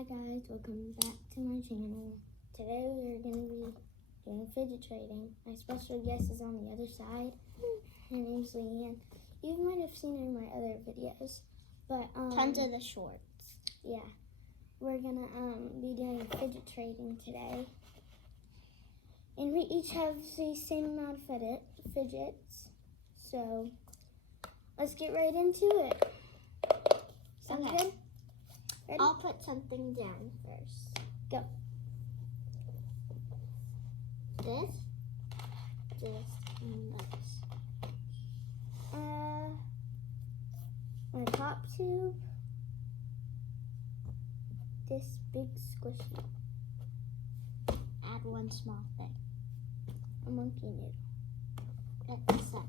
Hi guys, welcome back to my channel. Today we're going to be doing fidget trading. My special guest is on the other side. Her name's Leanne. You might have seen her in my other videos, but Tons of the shorts. Yeah, we're gonna be doing fidget trading today, and we each have the same amount of fidgets. So let's get right into it. Sound Okay. good? Ready? I'll put something down first. Go. This, and this. My top tube. This big squishy. Add one small thing. A monkey noodle. That's set.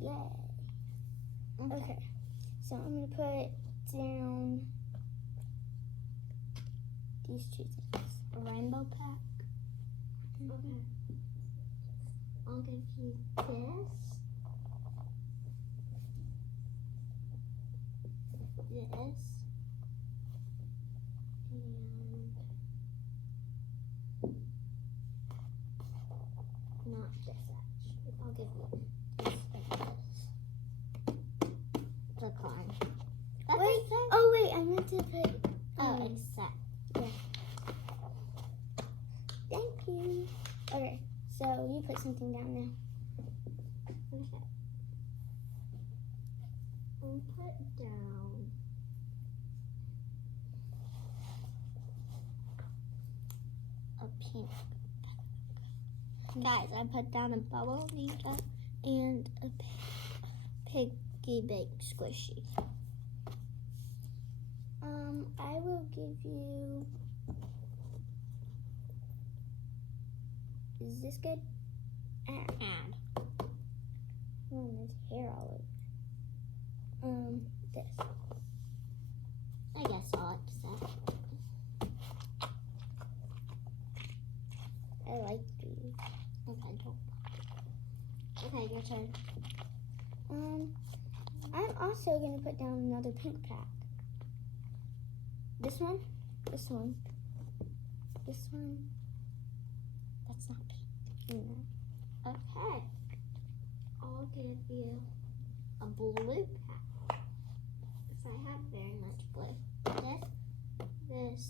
Yay. Okay. So I'm going to put down these two things. A rainbow pack. Okay. I'll give you this. This. And not this actually. I'll give you this and this. Decline. That's Wait. a set. Oh, wait. I meant to put... Oh, it's set. Yeah. Thank you. Okay. So you put something down now. Okay. I'll put down a pink pack. Guys, I put down a bubble ninja and a piggy bank squishy. I will give you... Is this good? Add. Oh, there's hair all over. This. I guess I'll accept. I like these. Okay, don't. Okay, your turn. I'm also gonna put down another pink pack. This one, this one, this one. That's not pink. No. Okay. I'll give you a blue pack. If I have very much blue. This,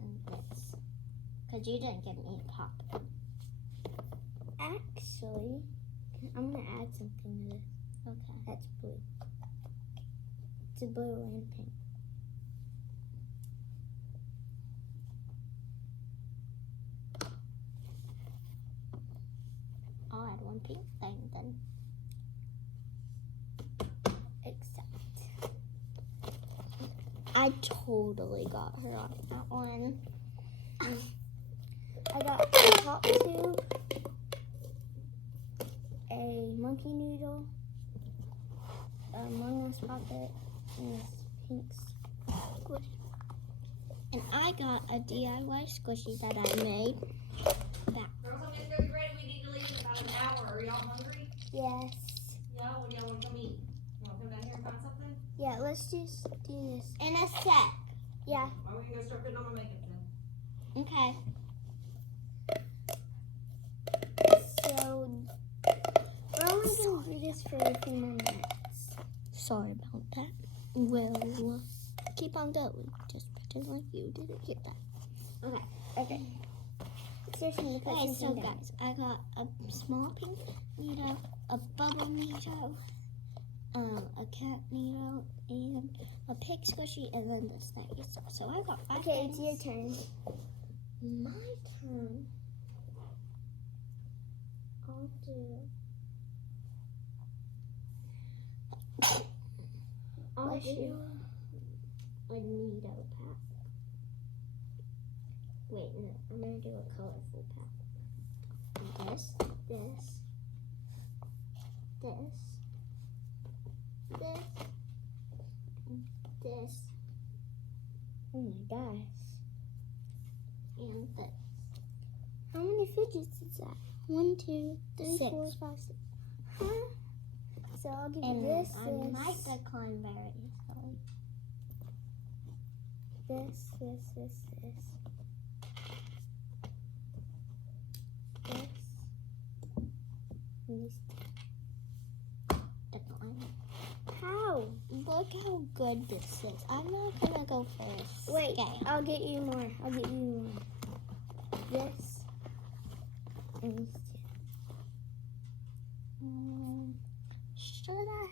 and this. Because you didn't give me a pop. Actually, I'm gonna add something to this. Okay. That's blue. It's a blue and pink. I'll add one pink thing then. Except. I totally got her on that one. I got a top tube, a monkey noodle, a Among Us pocket, and this pink squish. And I got a DIY squishy that I made. Girls, I'm just gonna be ready. We need to leave in about an hour. Are y'all hungry? Yes. Yeah, what do y'all want to come eat? You want to come down here and find something? Yeah, let's just do this. In a sec. Yeah. Well, we can go start putting on my makeup then. Okay. So, we're only going to do this for a few more minutes. Sorry about that. We'll keep on going. Just pretend like you didn't get that. Okay. Okay. Seriously, to put Okay, so something down. guys, I got a small pink needle, a bubble needle, a cat needle, and a pig squishy, and then this thing. So I got 5 Okay, things. it's your turn. My turn. I'll Bless do you. a needle pack. Wait, no, I'm gonna do a colorful pack. This, this, this, Oh my gosh. and this. How many fidgets is that? 1, 2, 3, 6. 4, 5, 6. Huh? So I'll give you And this, I might decline very easily. this. This. And these. Decline. How? Look how good this is. I'm not gonna go for a Wait, scale. I'll get you more. This and these two. Should I?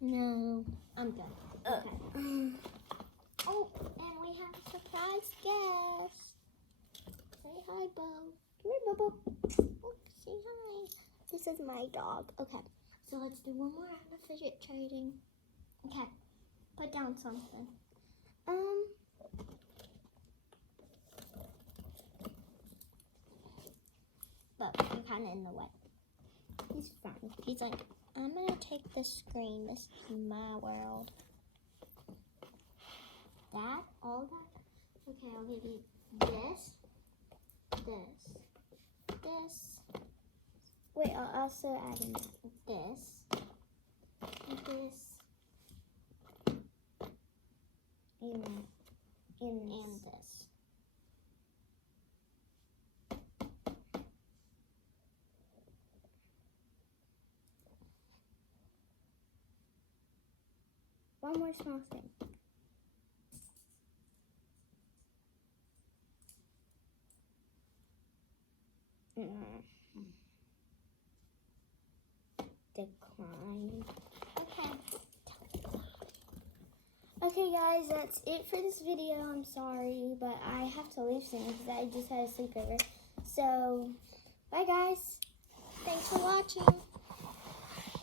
No, I'm good. Okay. Oh, and we have a surprise guest. Say hi, Bo. Come here, Bobo. Oh, say hi. This is my dog. Okay, so let's do one more round of fidget trading. Okay, put down something. But you're kind of in the way. He's fine. He's like, I'm gonna take this screen. This is my world. That, all that. Okay, I'll give you this, this, Wait, I'll also add in that. this, And that. And this. and this. One more small thing. Decline. Okay. Okay, guys, that's it for this video. I'm sorry, but I have to leave soon because I just had a sleepover. So, bye, guys. Thanks for watching.